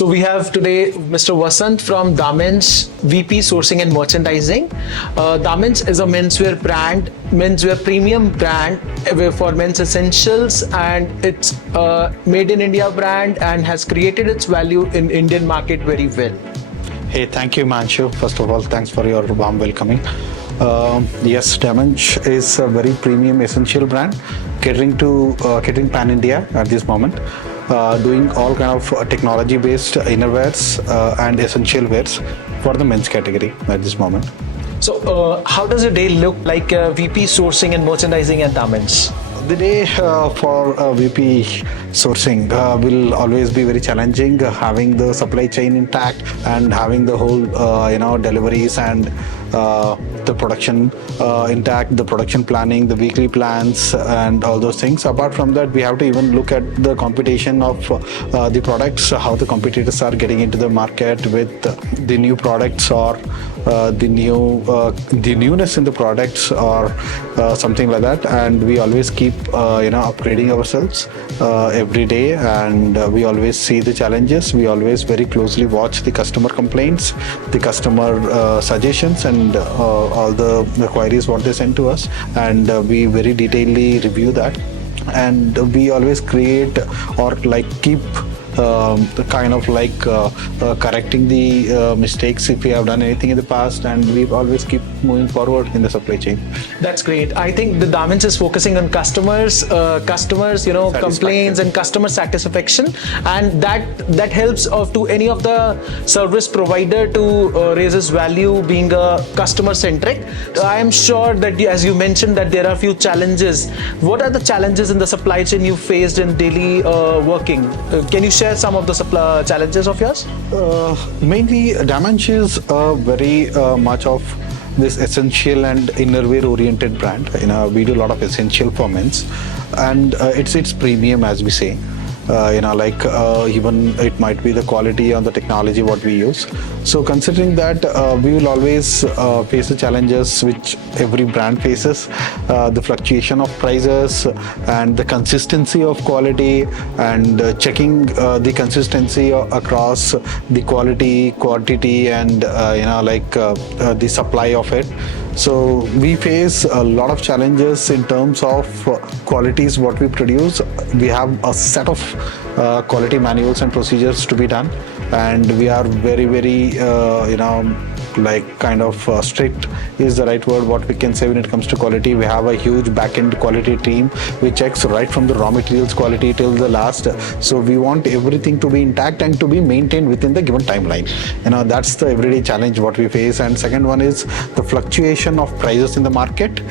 So we have today Mr. Vasanth from DaMENSCH, VP Sourcing and Merchandising. DaMENSCH is a menswear brand, menswear premium brand for men's essentials, and it's a made in India brand and has created its value in Indian market very well. Hey, thank you, Manshu. First of all, thanks for your warm welcoming. Yes, DaMENSCH is a very premium essential brand catering pan-India at this moment. Doing all kind of technology-based innerwears and essential wears for the men's category at this moment. So how does a day look like VP Sourcing and Merchandising at DaMENSCH? The day for VP sourcing will always be very challenging, having the supply chain intact and having the whole deliveries and the production intact, the production planning, the weekly plans and all those things. Apart from that, we have to even look at the competition of the products, how the competitors are getting into the market with the new products or the newness in the products or something like that. And we always keep upgrading ourselves every day, and we always see the challenges. We always very closely watch the customer complaints, the customer suggestions, and all the queries what they send to us, and we very detailedly review that, and we always create or keep correcting the mistakes if we have done anything in the past, and we always keep moving forward in the supply chain. That's great. I think the DaMENSCH is focusing on customers, complaints and customer satisfaction, and that helps to any of the service provider to raise its value, being a customer centric. I am sure that as you mentioned that there are a few challenges. What are the challenges in the supply chain you faced in daily working? Can you share some of the supply challenges of yours? Mainly, DaMENSCH is very much of this essential and innerwear oriented brand. We do a lot of essential for men's, and it's premium, as we say. Even it might be the quality and the technology what we use. So considering that, we will always face the challenges which every brand faces, the fluctuation of prices and the consistency of quality, and checking the consistency across the quality, quantity, and the supply of it. So we face a lot of challenges in terms of qualities what we produce. We have a set of quality manuals and procedures to be done, and we are very strict is the right word what we can say when it comes to quality. We have a huge back-end quality team which checks right from the raw materials quality till the last. So we want everything to be intact and to be maintained within the given timeline. That's the everyday challenge what we face. And second one is the fluctuation of prices in the market.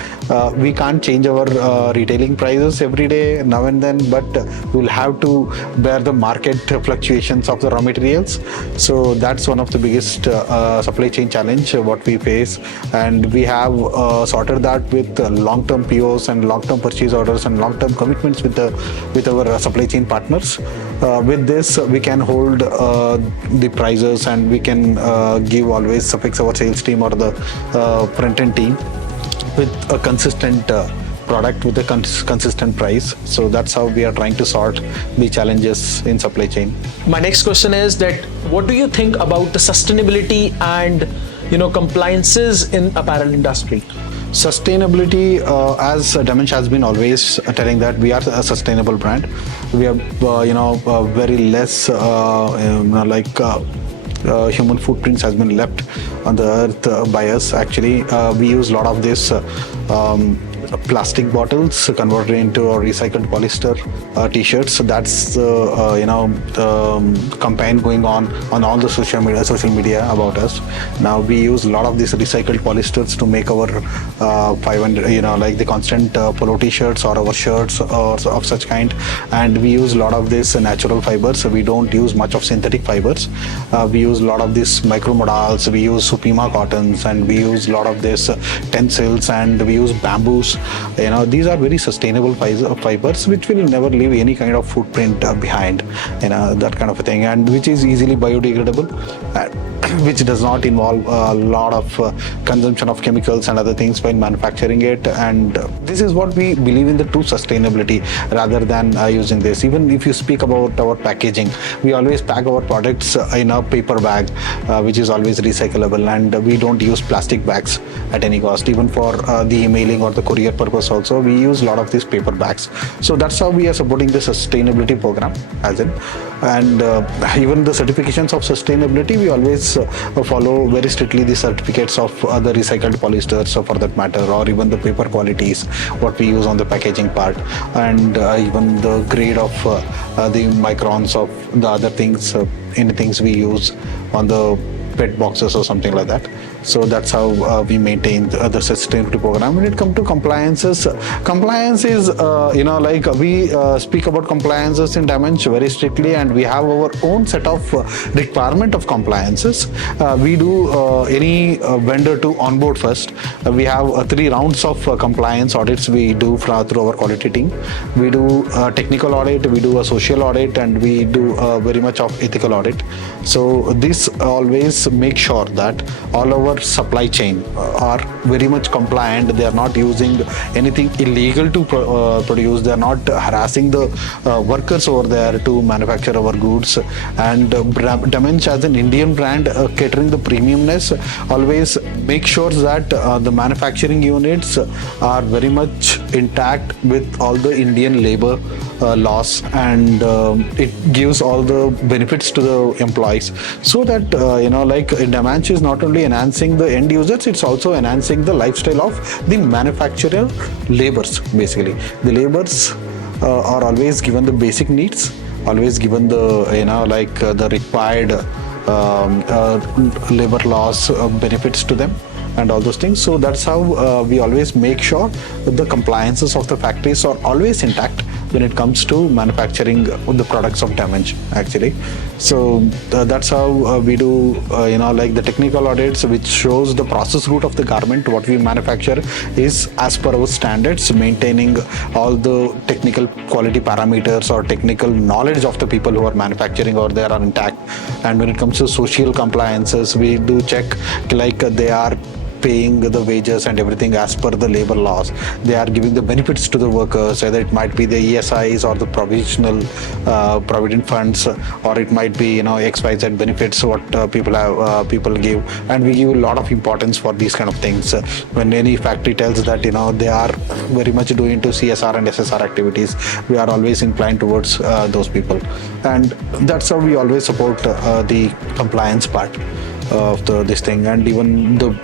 We can't change our retailing prices every day now and then, but we'll have to bear the market fluctuations of the raw materials. So that's one of the biggest supply chain challenge what we face, and we have sorted that with long-term POs and long-term purchase orders and long-term commitments with our supply chain partners. With this, we can hold the prices, and we can always suffix our sales team or the front-end team with a consistent product with a consistent price. So that's how we are trying to sort the challenges in supply chain. My next question is that what do you think about the sustainability and compliances in apparel industry? Sustainability, as DaMENSCH has been always telling that we are a sustainable brand. We have very less human footprints has been left on the earth by us. Actually, we use a lot of this plastic bottles converted into recycled polyester t-shirts. So that's the campaign going on all the social media about us. Now we use a lot of these recycled polyesters to make our 500 the constant polo t-shirts or our shirts or of such kind, and we use a lot of this natural fibers. So we don't use much of synthetic fibers. We use a lot of these micromodals, we use Supima cottons, and we use a lot of this tencels, and we use bamboos These are very sustainable fibers which will never leave any kind of footprint behind, that kind of a thing, and which is easily biodegradable, which does not involve a lot of consumption of chemicals and other things while manufacturing it. And this is what we believe in, the true sustainability, rather than using this. Even if you speak about our packaging, we always pack our products in a paper bag, which is always recyclable, and we don't use plastic bags at any cost. Even for the emailing or the courier purpose also, we use a lot of these paper bags. So that's how we are supporting the sustainability program as in. And even the certifications of sustainability, we always follow very strictly the certificates of the recycled polyesters, for that matter, or even the paper qualities what we use on the packaging part, and even the grade of the microns of the other things, any things we use on the PET boxes or something like that. So that's how we maintain the sustainability program. When it comes to compliances, compliance is, like we speak about compliances in DaMENSCH very strictly, and we have our own set of requirement of compliances. We do any vendor to onboard first. We have 3 rounds of compliance audits we do through our quality team. We do a technical audit, we do a social audit, and we do very much of ethical audit. So this always make sure that all our supply chain are very much compliant. They are not using anything illegal to produce. They are not harassing the workers over there to manufacture our goods. And DaMENSCH as an Indian brand catering the premiumness always make sure that the manufacturing units are very much intact with all the Indian labor laws, and it gives all the benefits to the employees, so that like DaMENSCH is not only enhancing the end users, it's also enhancing the lifestyle of the manufacturer labors. Basically, the labors are always given the basic needs, always given the the required labor laws benefits to them, and all those things. So that's how we always make sure that the compliances of the factories are always intact when it comes to manufacturing the products of DaMENSCH actually. So that's how we do like the technical audits, which shows the process route of the garment what we manufacture is as per our standards, maintaining all the technical quality parameters or technical knowledge of the people who are manufacturing or they are intact. And when it comes to social compliances, we do check like they are paying the wages and everything as per the labor laws. They are giving the benefits to the workers, whether it might be the ESIs or the provisional provident funds, or it might be XYZ benefits what people give. And we give a lot of importance for these kind of things. When any factory tells that they are very much doing to CSR and SSR activities, we are always inclined towards those people, and that's how we always support the compliance part of this thing, and even the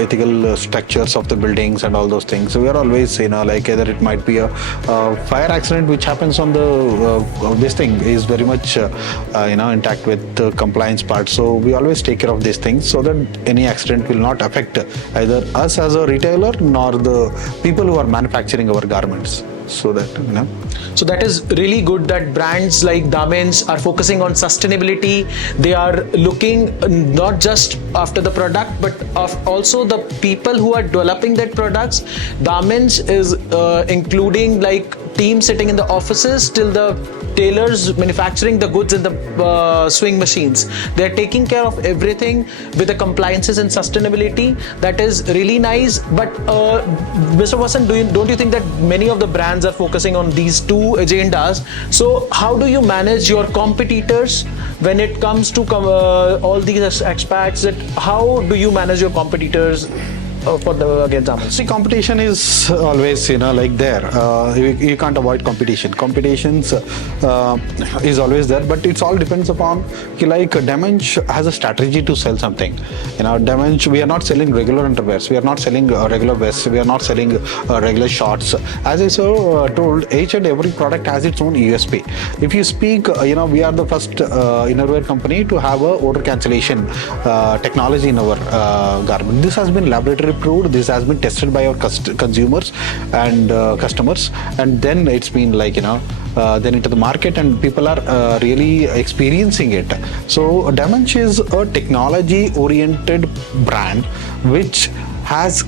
ethical structures of the buildings and all those things. So we are always like either it might be a fire accident which happens on the this thing is very much intact with the compliance part. So we always take care of these things so that any accident will not affect either us as a retailer nor the people who are manufacturing our garments. So that So that is really good that brands like DaMENSCH are focusing on sustainability. They are looking not just after the product, but also the people who are developing that products. DaMENSCH is including like teams sitting in the offices till the tailors manufacturing the goods in the swing machines. They are taking care of everything with the compliances and sustainability. That is really nice. But Mr. Vasanth, don't you think that many of the brands are focusing on these two agendas? So how do you manage your competitors when it comes to all these aspects? That how do you manage your competitors? For the against DaMENSCH? See, competition is always like there. You can't avoid competition. Competitions is always there, but it all depends upon like DaMENSCH has a strategy to sell something. DaMENSCH, we are not selling regular underwears. We are not selling regular vests. We are not selling regular shorts. As I told, each and every product has its own USP. If you speak, we are the first innerwear company to have a order cancellation technology in our garment. This has been laboratory proved. This has been tested by our consumers and customers, and then it's been like then into the market, and people are really experiencing it. So DaMENSCH is a technology oriented brand which has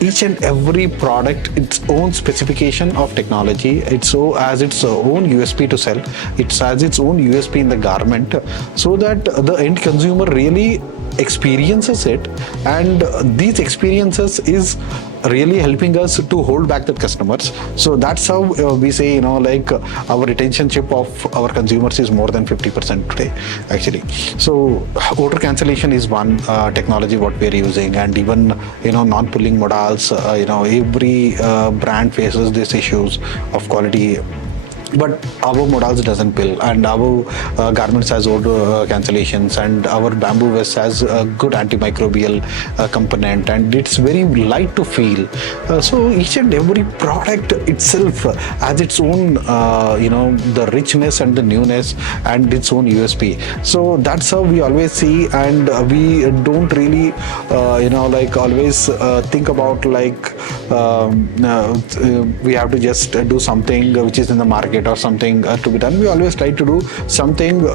each and every product its own specification of technology. It so has its own USP to sell. It has its own USP in the garment, so that the end consumer really experiences it, and these experiences is really helping us to hold back the customers. So that's how we say, like our retentionship of our consumers is more than 50% today, actually. So order cancellation is one technology what we are using, and even non-pulling modals. Every brand faces these issues of quality. But our modals doesn't pill, and our garments has order cancellations, and our bamboo vest has a good antimicrobial component, and it's very light to feel. So each and every product itself has its own, the richness and the newness and its own USP. So that's how we always see, and we don't really, like always think about like we have to just do something which is in the market or something to be done. We always try to do something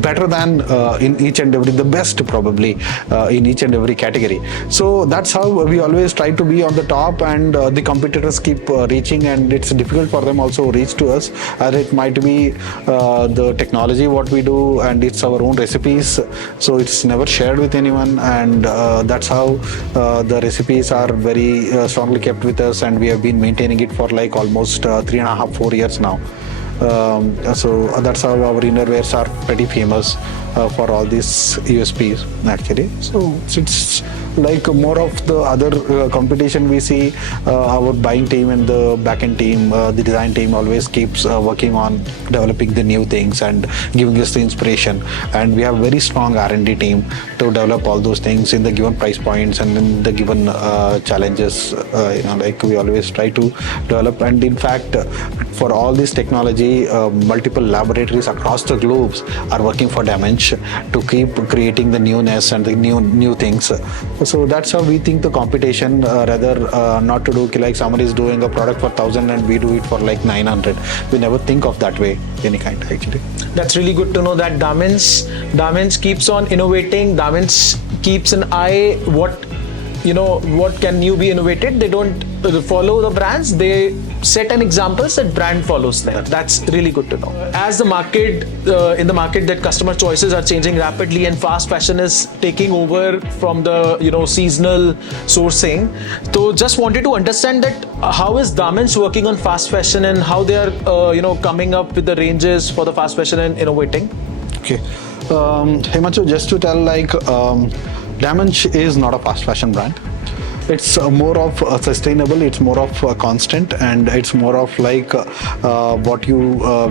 better than in each and every, the best probably in each and every category. So that's how we always try to be on the top, and the competitors keep reaching, and it's difficult for them also reach to us, as it might be the technology what we do, and it's our own recipes, so it's never shared with anyone, and that's how the recipes are very strongly kept with us, and we have been maintaining it for like almost 3.5-4 years now. So that's how our innerwears are pretty famous for all these USPs, actually. So it's like more of the other competition we see. Our buying team and the back-end team, the design team always keeps working on developing the new things and giving us the inspiration. And we have very strong R&D team to develop all those things in the given price points and in the given challenges. Like we always try to develop. And in fact, for all this technology, multiple laboratories across the globes are working for DaMENSCH to keep creating the newness and the new things. So that's how we think the competition, rather not to do like someone is doing a product for 1,000 and we do it for like 900. We never think of that way, any kind, actually. That's really good to know that DaMENSCH keeps on innovating. DaMENSCH keeps an eye what can you be innovated. They don't follow the brands, they set an example that brand follows them. That's really good to know. As the market in the market, that customer choices are changing rapidly, and fast fashion is taking over from the seasonal sourcing. So just wanted to understand that how is DaMENSCH working on fast fashion, and how they are coming up with the ranges for the fast fashion and innovating. Okay, Himanshu, just to tell, like DaMENSCH is not a fast fashion brand. It's more of sustainable, it's more of constant, and it's more of like what you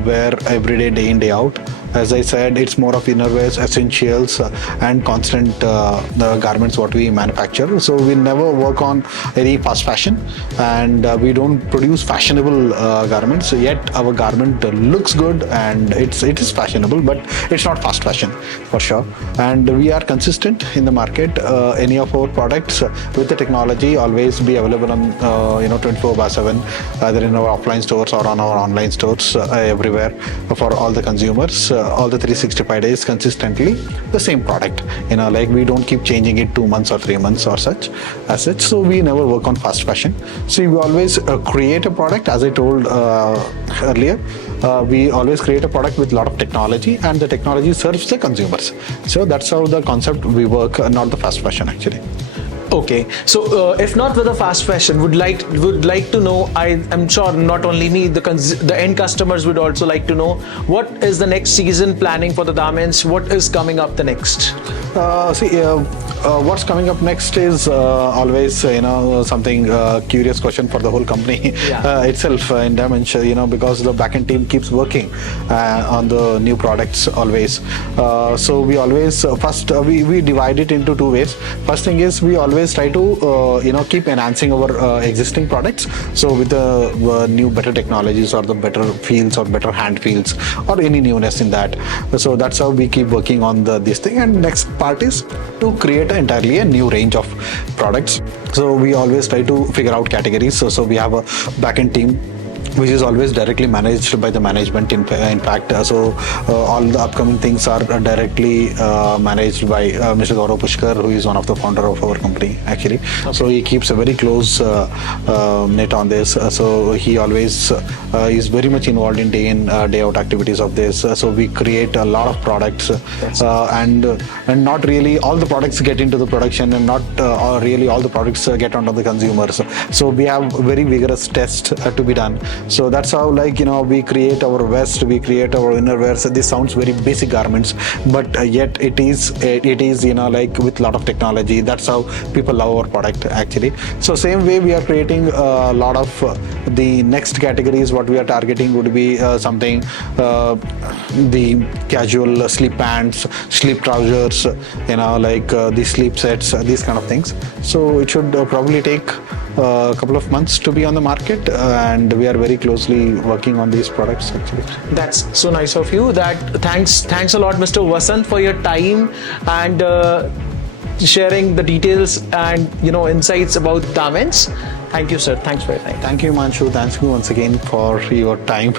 wear every day, day in, day out. As I said, it's more of innerwears, essentials, and constant garments what we manufacture. So we never work on any fast fashion, and we don't produce fashionable garments. Yet our garment looks good, and it is fashionable, but it's not fast fashion for sure. And we are consistent in the market. Any of our products with the technology always be available on 24/7, either in our offline stores or on our online stores, everywhere for all the consumers. All the 365 days consistently the same product, like we don't keep changing it 2 months or 3 months or such as such. So we never work on fast fashion. So we always create a product, as I told earlier. We always create a product with a lot of technology, and the technology serves the consumers. So that's how the concept we work, not the fast fashion, actually. Okay, so if not with the fast fashion, would like to know. I'm sure not only me, the end customers would also like to know what is the next season planning for the DaMENSCH. What is coming up the next? What's coming up next is always something curious question for the whole company itself in DaMENSCH, because the backend team keeps working on the new products always. So we always we divide it into two ways. First thing is we always try to keep enhancing our existing products. So with the new better technologies or the better feels or better hand feels or any newness in that. So that's how we keep working on this thing. And next part is to create entirely a new range of products. So we always try to figure out categories. So we have a back-end team which is always directly managed by the management. In fact, all the upcoming things are directly managed by Mr. Gaurav Pushkar, who is one of the founder of our company actually. Okay. So he keeps a very close net on this. So he always is very much involved in day out activities of this. So we create a lot of products, and not really all the products get into the production, and not really all the products get onto the consumers. So we have very vigorous tests to be done. So that's how, like, we create our vest, we create our innerwear. So this sounds very basic garments, but yet it is like with a lot of technology. That's how people love our product actually. So same way we are creating a lot of the next categories. What we are targeting would be something the casual sleep pants, sleep trousers, like the sleep sets, these kind of things. So it should probably take a couple of months to be on the market, and we are very closely working on these products actually. That's so nice of you. Thanks a lot, Mr. Vasanth, for your time and sharing the details and insights about DaMENSCH. Thank you, sir. Thanks for your time. Thank you, Manshu. Thank you once again for your time.